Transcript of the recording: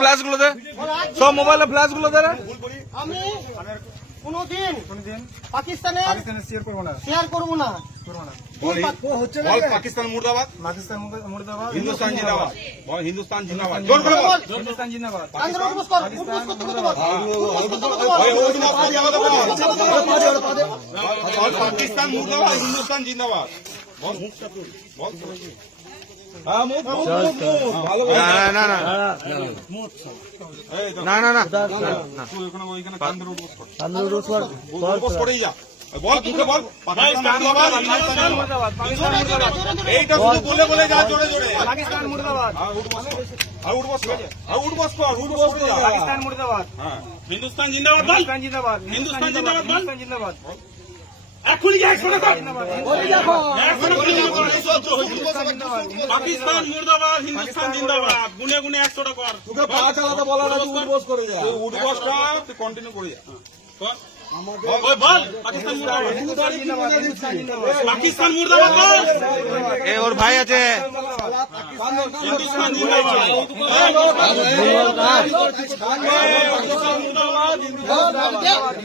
Flash গুলো দে, সব মোবাইলে ফ্ল্যাশ গুলো দে। আমি কোনদিন পাকিস্তানে শেয়ার করবো না। পাকিস্তান মুর্দাবাদ, মুর্দাবাদ, হিন্দুস্তান জিন্দাবাদ, হিন্দুস্তান জিন্দাবাদ। হিন্দুস্তান জিন্দাবাদ। পাকিস্তান মুর্দাবাদ, হিন্দুস্তান জিন্দাবাদ। এইটা শুধু বলে বলে যা জোরে জোরে। পাকিস্তান মুর্দাবাদ, পাকিস্তান মুর্দাবাদ, হিন্দুস্তান জিন্দাবাদ, হিন্দুস্তান জিন্দাবাদ, হিন্দুস্তান জিন্দাবাদ, হিন্দুস্তান জিন্দাবাদ। পাকিস্তান মুর্দাবাদ, হিন্দুস্তান জিন্দাবাদ। গুনে গুনে 100টা কর। তোকে পা চালাতে বলা না, উঠবস করে যা। উঠবসটা তুই কন্টিনিউ করে যা। বল পাকিস্তান মুর্দাবাদ, পাকিস্তান মুর্দাবাদ বল। এ ওর ভাই আছে। হিন্দুস্তান জিন্দাবাদ, হিন্দুস্তান মুর্দাবাদ।